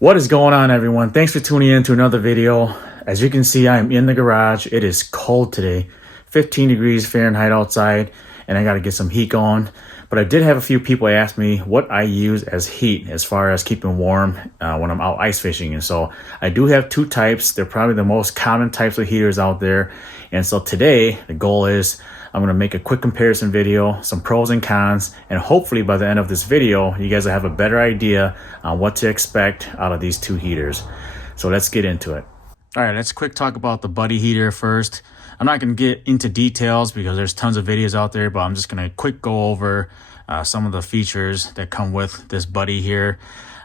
What is going on, everyone? Thanks for tuning in to another video. As you can see, I am in the garage. It is cold today, 15 degrees Fahrenheit outside, and I got to get some heat going. But I did have a few people ask me what I use as heat as far as keeping warm when I'm out ice fishing. And so I do have two types. They're probably the most common types of heaters out there. And so today, the goal is I'm going to make a quick comparison video, some pros and cons, and hopefully by the end of this video, you guys will have a better idea on what to expect out of these two heaters. So let's get into it. All right, let's quick talk about the Buddy heater first. I'm not going to get into details because there's tons of videos out there, but I'm just going to quick go over some of the features that come with this Buddy here.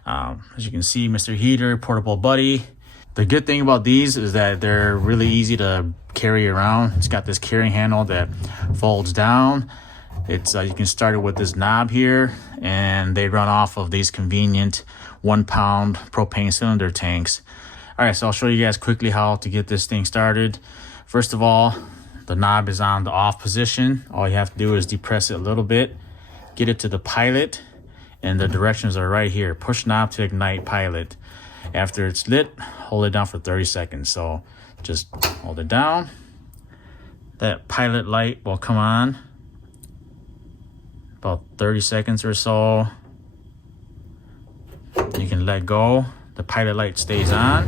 As you can see, Mr. Heater, portable Buddy. The good thing about these is that they're really easy to carry around. It's got this carrying handle that folds down. It's you can start it with this knob here, and they run off of these convenient 1 pound propane cylinder tanks. All right, so I'll show you guys quickly how to get this thing started. First of all, the knob is on the off position. All you have to do is depress it a little bit, get it to the pilot, and the directions are right here. Push knob to ignite pilot. After it's lit, hold it down for 30 seconds. So just hold it down. That pilot light will come on about 30 seconds or so. You can let go. The pilot light stays on.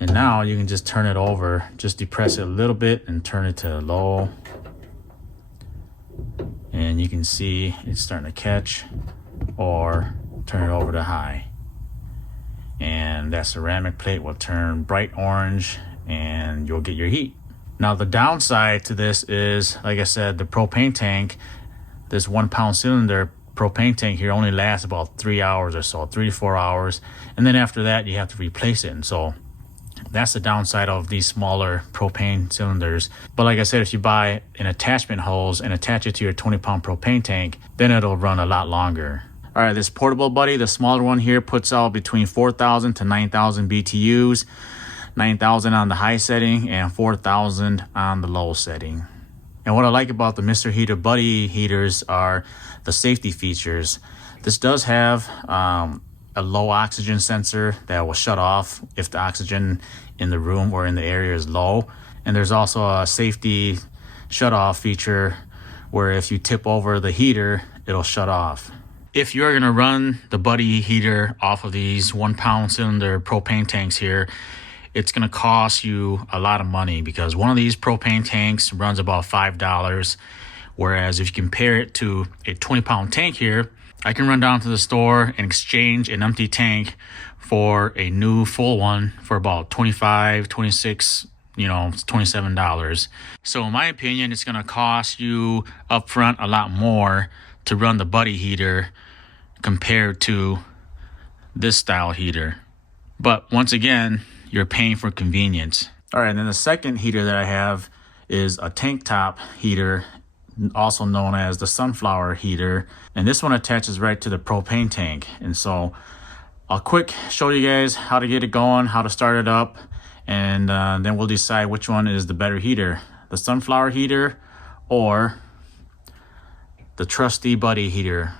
And now you can just turn it over. Just depress it a little bit and turn it to low. And you can see it's starting to catch, or turn it over to high. And that ceramic plate will turn bright orange and you'll get your heat. Now the downside to this is, like I said, the propane tank, this 1 pound cylinder propane tank here only lasts about 3 hours or so, 3 to 4 hours. And then after that, you have to replace it. And so that's the downside of these smaller propane cylinders. But like I said, if you buy an attachment hose and attach it to your 20 pound propane tank, then it'll run a lot longer. All right, this portable Buddy, the smaller one here, puts out between 4,000 to 9,000 BTUs, 9,000 on the high setting and 4,000 on the low setting. And what I like about the Mr. Heater Buddy heaters are the safety features. This does have a low oxygen sensor that will shut off if the oxygen in the room or in the area is low. And there's also a safety shut off feature where if you tip over the heater, it'll shut off. If you're going to run the Buddy heater off of these 1 pound cylinder propane tanks here, it's going to cost you a lot of money because one of these propane tanks runs about $5. Whereas if you compare it to a 20 pound tank here, I can run down to the store and exchange an empty tank for a new full one for about $25, $26, $27. So in my opinion, it's going to cost you upfront a lot more to run the Buddy heater compared to this style heater. But once again, you're paying for convenience. All right, and then the second heater that I have is a tank top heater, also known as the SunFlower heater. And this one attaches right to the propane tank. And so I'll quick show you guys how to get it going, how to start it up, and then we'll decide which one is the better heater, the SunFlower heater or the trusty Buddy heater.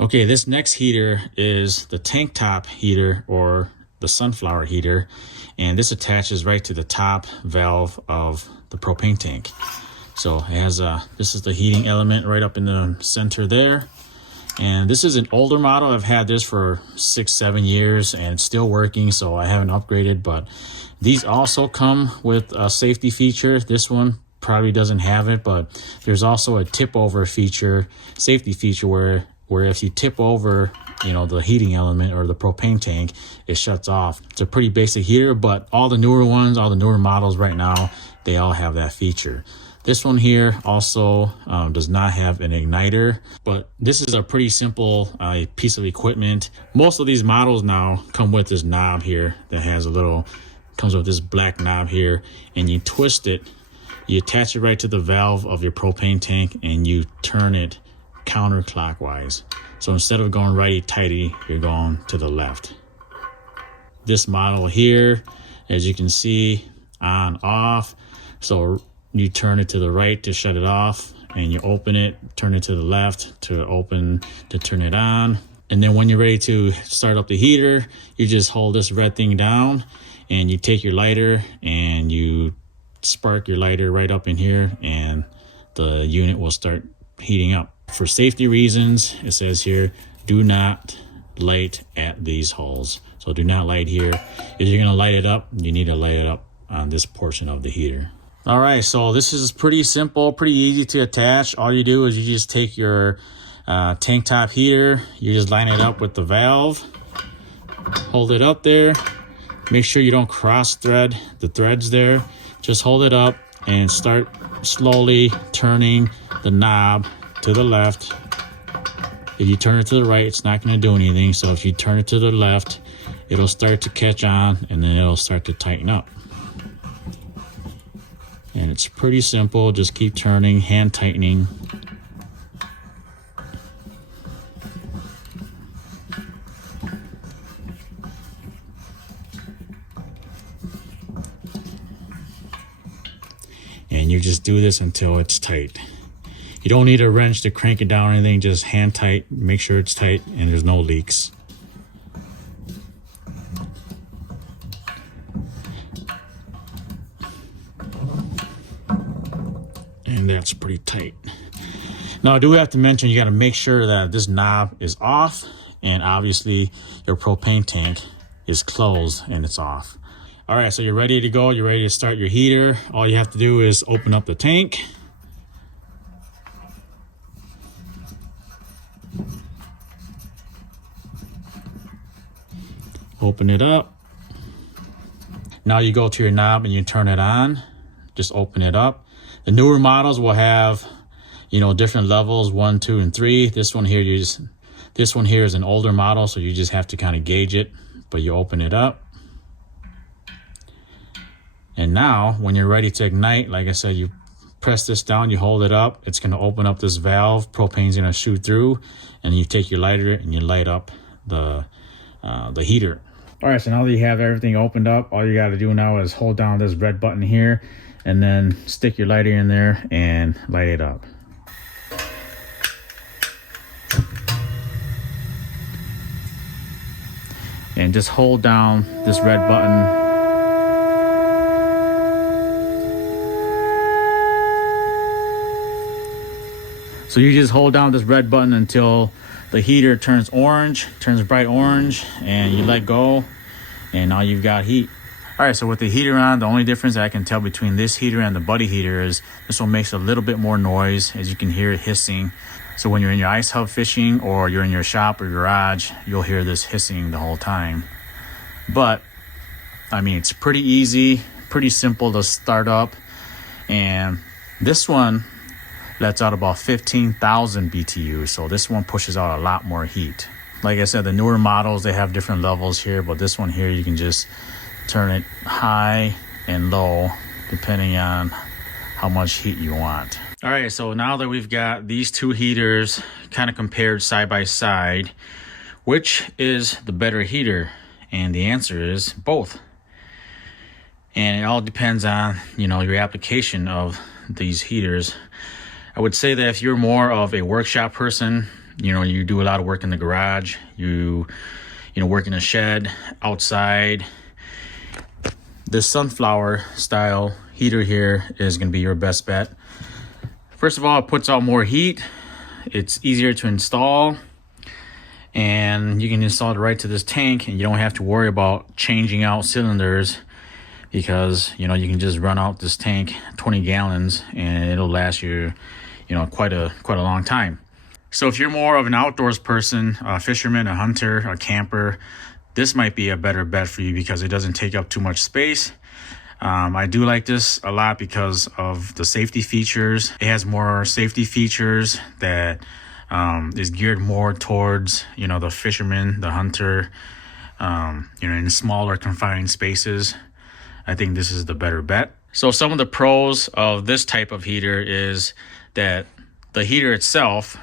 Okay, this next heater is the tank top heater or the SunFlower heater, and this attaches right to the top valve of the propane tank. So it has this is the heating element right up in the center there. And this is an older model. I've had this for 6-7 years and it's still working, so I haven't upgraded. But these also come with a safety feature. This one probably doesn't have it, but there's also a tip over feature, safety feature where if you tip over, the heating element or the propane tank, it shuts off. It's a pretty basic heater, but all the newer ones, all the newer models right now, they all have that feature. This one here also does not have an igniter, but this is a pretty simple piece of equipment. Most of these models now come with this knob here that has comes with this black knob here, and you twist it, you attach it right to the valve of your propane tank, and you turn it counterclockwise. So instead of going righty-tighty, you're going to the left. This model here, as you can see, on, off. So you turn it to the right to shut it off, and you open it, turn it to the left to open, to turn it on. And then when you're ready to start up the heater, you just hold this red thing down and you take your lighter and you spark your lighter right up in here and the unit will start heating up. For safety reasons, it says here, do not light at these holes. So do not light here. If you're gonna light it up, you need to light it up on this portion of the heater. All right, so this is pretty simple, pretty easy to attach. All you do is you just take your tank top heater, you just line it up with the valve, hold it up there, make sure you don't cross thread the threads there. Just hold it up and start slowly turning the knob to the left. If you turn it to the right, it's not going to do anything. So if you turn it to the left, it'll start to catch on and then it'll start to tighten up. And it's pretty simple. Just keep turning, hand tightening. And you just do this until it's tight. You don't need a wrench to crank it down or anything, just hand tight, make sure it's tight and there's no leaks. And that's pretty tight. Now I do have to mention, you got to make sure that this knob is off and obviously your propane tank is closed and it's off. All right, so you're ready to go. You're ready to start your heater. All you have to do is open up the tank. Open it up. Now you go to your knob and you turn it on. Just open it up. The newer models will have, you know, different levels, 1, 2, and 3. This one here, this one here is an older model, so you just have to kind of gauge it. But you open it up. And now, when you're ready to ignite, like I said, you press this down, you hold it up. It's going to open up this valve. Propane's going to shoot through, and you take your lighter and you light up the heater. All right, so now that you have everything opened up, all you got to do now is hold down this red button here, and then stick your lighter in there and light it up. And just hold down this red button. So you just hold down this red button until the heater turns orange, turns bright orange, and you let go, and now you've got heat. All right, so with the heater on, the only difference I can tell between this heater and the buddy heater is this one makes a little bit more noise, as you can hear it hissing. So when you're in your ice hub fishing or you're in your shop or garage, you'll hear this hissing the whole time. But, I mean, it's pretty easy, pretty simple to start up, and this one lets out about 15,000 BTU, so this one pushes out a lot more heat. Like I said, the newer models, they have different levels here, but this one here, you can just turn it high and low depending on how much heat you want. All right, so now that we've got these two heaters kind of compared side by side, which is the better heater? And the answer is both. And it all depends on, you know, your application of these heaters. I would say that if you're more of a workshop person, you know, you do a lot of work in the garage, you know, work in a shed, outside, this SunFlower style heater here is going to be your best bet. First of all, it puts out more heat. It's easier to install, and you can install it right to this tank, and you don't have to worry about changing out cylinders, because, you know, you can just run out this tank 20 gallons and it'll last you, you know, quite a long time. So if you're more of an outdoors person, a fisherman, a hunter, a camper, this might be a better bet for you because it doesn't take up too much space. I do like this a lot because of the safety features. It has more safety features that is geared more towards, you know, the fisherman, the hunter, you know, in smaller confined spaces. I think this is the better bet. So some of the pros of this type of heater is that the heater itself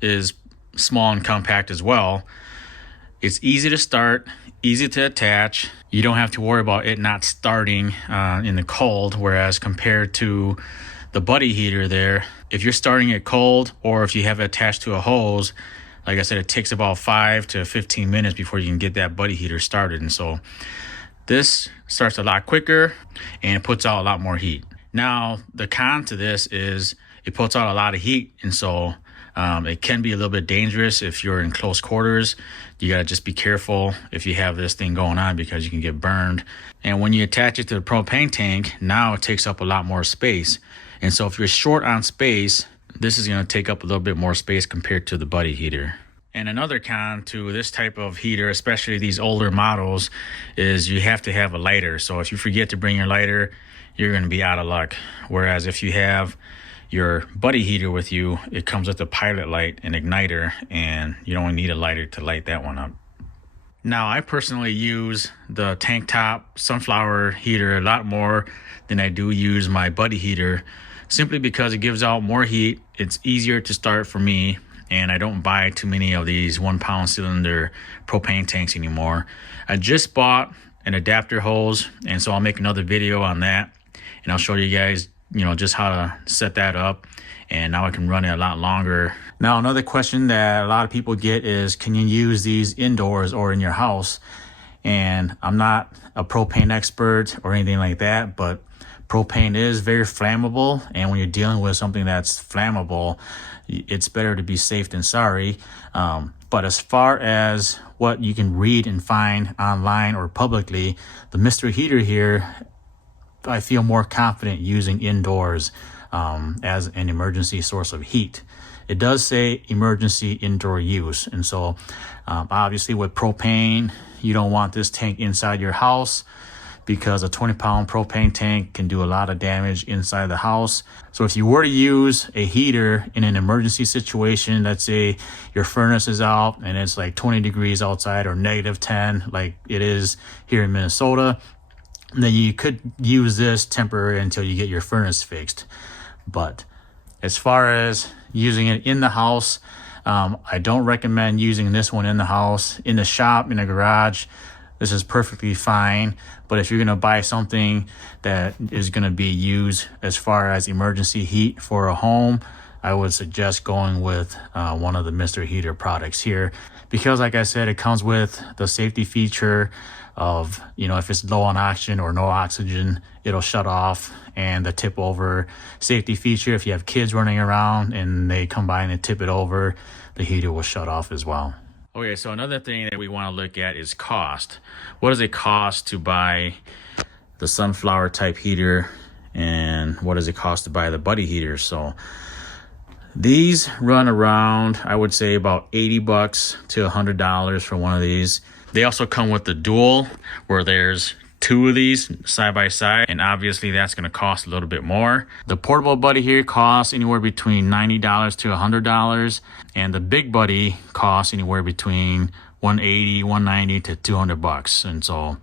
is small and compact as well. It's easy to start, easy to attach. You don't have to worry about it not starting in the cold, whereas compared to the buddy heater there, if you're starting it cold or if you have it attached to a hose, like I said, it takes about 5 to 15 minutes before you can get that buddy heater started. And so this starts a lot quicker and it puts out a lot more heat. Now, the con to this is it puts out a lot of heat, and so it can be a little bit dangerous if you're in close quarters. You got to just be careful if you have this thing going on, because you can get burned. And when you attach it to the propane tank, now it takes up a lot more space. And so if you're short on space, this is going to take up a little bit more space compared to the buddy heater. And another con to this type of heater, especially these older models, is you have to have a lighter. So if you forget to bring your lighter, you're going to be out of luck. Whereas if you have your buddy heater with you, it comes with a pilot light and igniter, and you don't need a lighter to light that one up. Now, I personally use the tank top SunFlower heater a lot more than I do use my buddy heater, simply because it gives out more heat. It's easier to start for me, and I don't buy too many of these 1 pound cylinder propane tanks anymore. I just bought an adapter hose, and so I'll make another video on that, and I'll show you guys, just how to set that up, and now I can run it a lot longer. Now, another question that a lot of people get is, can you use these indoors or in your house? And I'm not a propane expert or anything like that, but propane is very flammable, and when you're dealing with something that's flammable, it's better to be safe than sorry. But as far as what you can read and find online or publicly, the mystery heater here, I feel more confident using indoors as an emergency source of heat. It does say emergency indoor use, and so obviously with propane, you don't want this tank inside your house, because a 20-pound propane tank can do a lot of damage inside the house. So if you were to use a heater in an emergency situation, let's say your furnace is out and it's like 20 degrees outside, or -10 like it is here in Minnesota, then you could use this temporarily until you get your furnace fixed. But as far as using it in the house, I don't recommend using this one in the house. In the shop, in the garage, this is perfectly fine. But if you're going to buy something that is going to be used as far as emergency heat for a home, I would suggest going with one of the Mr. Heater products here, because like I said, it comes with the safety feature of, if it's low on oxygen or no oxygen, it'll shut off, and the tip over safety feature, if you have kids running around and they come by and they tip it over, the heater will shut off as well. Okay, so another thing that we want to look at is cost. What does it cost to buy the SunFlower type heater, and what does it cost to buy the buddy heater? So these run around, I would say, about $80 to $100 for one of these. They also come with the dual, where there's 2 of these side by side, and obviously that's going to cost a little bit more. The portable buddy here costs anywhere between $90 to $100, and the big buddy costs anywhere between $180, $190 to $200. And so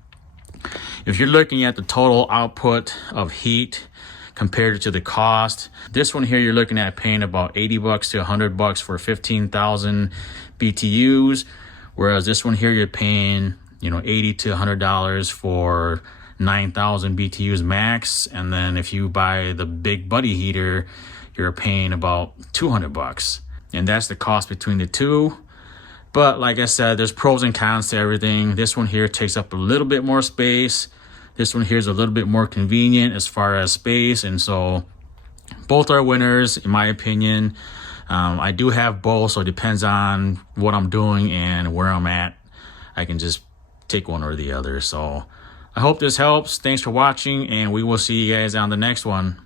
if you're looking at the total output of heat compared to the cost, this one here you're looking at paying about $80 to $100 for 15,000 BTUs, whereas this one here you're paying $80 to $100 for 9,000 BTUs max. And then if you buy the big buddy heater, you're paying about $200, and that's the cost between the two. But like I said, there's pros and cons to everything. This one here takes up a little bit more space. This one here is a little bit more convenient as far as space, and so both are winners in my opinion. I do have both, so it depends on what I'm doing and where I'm at. I can just take one or the other. So I hope this helps. Thanks for watching, and we will see you guys on the next one.